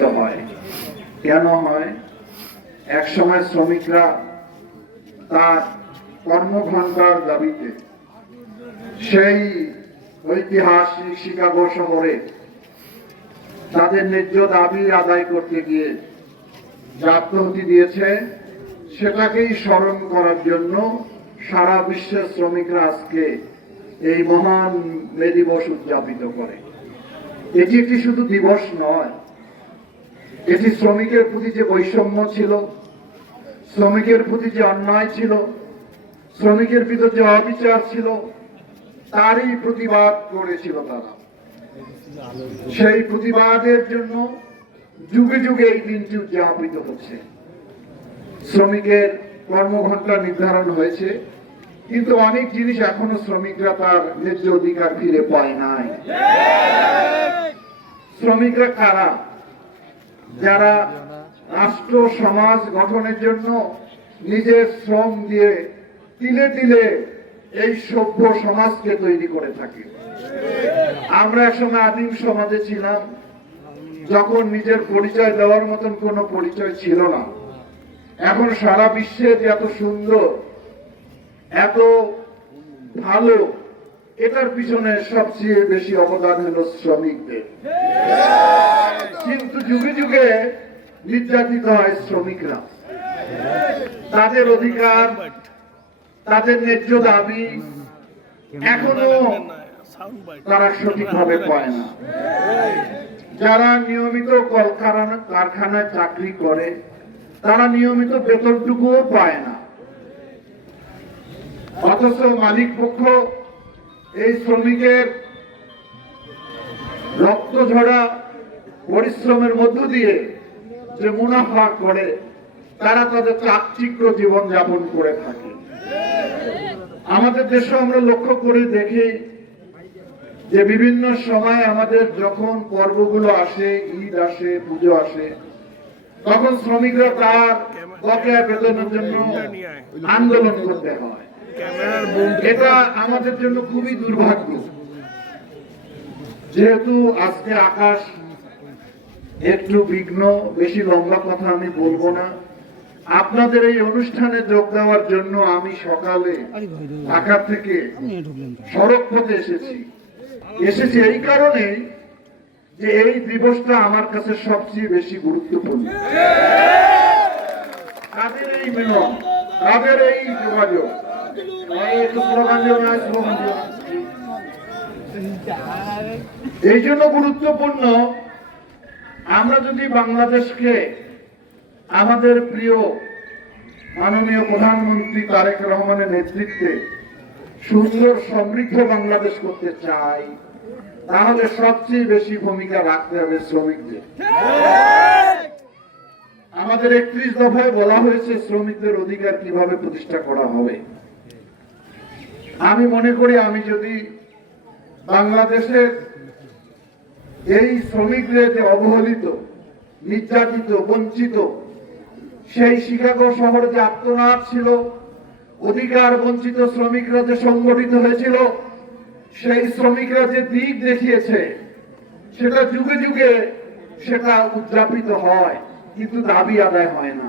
উদযাপিত হয়। কেন হয়? একসময় শ্রমিকরা তার কর্মঘণ্টার দাবিতে সেই ঐতিহাসিক শিকাগো শহরে তাদের ন্যায্য দাবি আদায় করতে গিয়ে যা আত্মাহুতি দিয়েছে, সেটাকেই স্মরণ করার জন্য সারা বিশ্বের শ্রমিকরা আজকে এই মহান মে দিবস উদযাপিত করে। এটি একটি শুধু দিবস নয়, এটি শ্রমিকের প্রতি যে বৈষম্য ছিল, শ্রমিকের প্রতি যে অন্যায় ছিল, শ্রমিকের বিরুদ্ধে যে অবিচার ছিল, তারই প্রতিবাদ করেছিল তারা। সেই প্রতিবাদের জন্য যুগে যুগে এই দিনটি উদযাপিত হচ্ছে। শ্রমিকের কর্মঘণ্টা নির্ধারণ হয়েছে, কিন্তু অনেক জিনিস এখনো শ্রমিকরা তার ন্যায্য অধিকার ফিরে পায় নাই। শ্রমিকরা কারা? যারা রাষ্ট্র সমাজ গঠনের জন্য নিজের শ্রম দিয়ে তিলে তিলে এই সভ্য সমাজকে তৈরি করে থাকে। আমরা একসময় আদিম সমাজে ছিলাম, যখন নিজের পরিচয় দেওয়ার মতন কোনো পরিচয় ছিল না। এখন সারা বিশ্বে যে এত সুন্দর, এত ভালো, এটার পিছনে সবচেয়ে বেশি অবদান হলো শ্রমিকদের। কিন্তু যুগে যুগে নির্যাতিত হয় শ্রমিকরা। তাদের অধিকার, তাদের ন্যায্য দাবি এখনো তারা সঠিকভাবে পায় না। যারা নিয়মিত কারখানায় চাকরি করে, তারা নিয়মিত বেতনটুকুও পায় না। অথচ মালিক পক্ষ এই শ্রমিকের রক্ত ঝরা পরিশ্রমের মধ্য দিয়ে যে মুনাফা করে, তারা তাদের চাকচিক্য জীবন যাপন করে থাকে। আমাদের দেশে আমরা লক্ষ্য করে দেখি যে বিভিন্ন সময় আমাদের যখন পর্বগুলো আসে, ঈদ আসে, পুজো আসে, তখন শ্রমিকরা তার বকেয়া বেতনের জন্য আন্দোলন করতে হয়। এটা আমাদের জন্য খুবই দুর্ভাগ্য। যেহেতু আজকে আকাশ একটু বিঘ্ন, বেশি লম্বা কথা আমি বলবো না। আপনাদের এই অনুষ্ঠানে যোগ দেওয়ার জন্য আমি সকালে ঢাকা থেকে সড়ক পথে এসেছি এই কারণে যে এই দিবসটা আমার কাছে সবচেয়ে বেশি গুরুত্বপূর্ণ। তাদের এই মিলন, তাদের এই যোগাযোগ, এই জন্য গুরুত্বপূর্ণ। আমরা যদি বাংলাদেশকে আমাদের প্রিয় মাননীয় প্রধানমন্ত্রী তারেক রহমানের নেতৃত্বে সুন্দর সমৃদ্ধ বাংলাদেশ করতে চাই, তাহলে সবচেয়ে বেশি ভূমিকা রাখতে হবে শ্রমিকদের। আমাদের 31 দফায় বলা হয়েছে শ্রমিকদের অধিকার কিভাবে প্রতিষ্ঠা করা হবে। আমি মনে করি, আমি যদি বাংলাদেশের এই শ্রমিকদের যে অবহেলিত, নির্যাতিত, বঞ্চিত, সেই শিকাগো শহরে যে আত্মনাদ ছিল, অধিকার বঞ্চিত শ্রমিকরা যে সংগঠিত হয়েছিল, সেই শ্রমিকরা যে দিক দেখিয়েছে, সেটা যুগে যুগে সেটা উদযাপিত হয়, কিন্তু দাবি আদায় হয় না।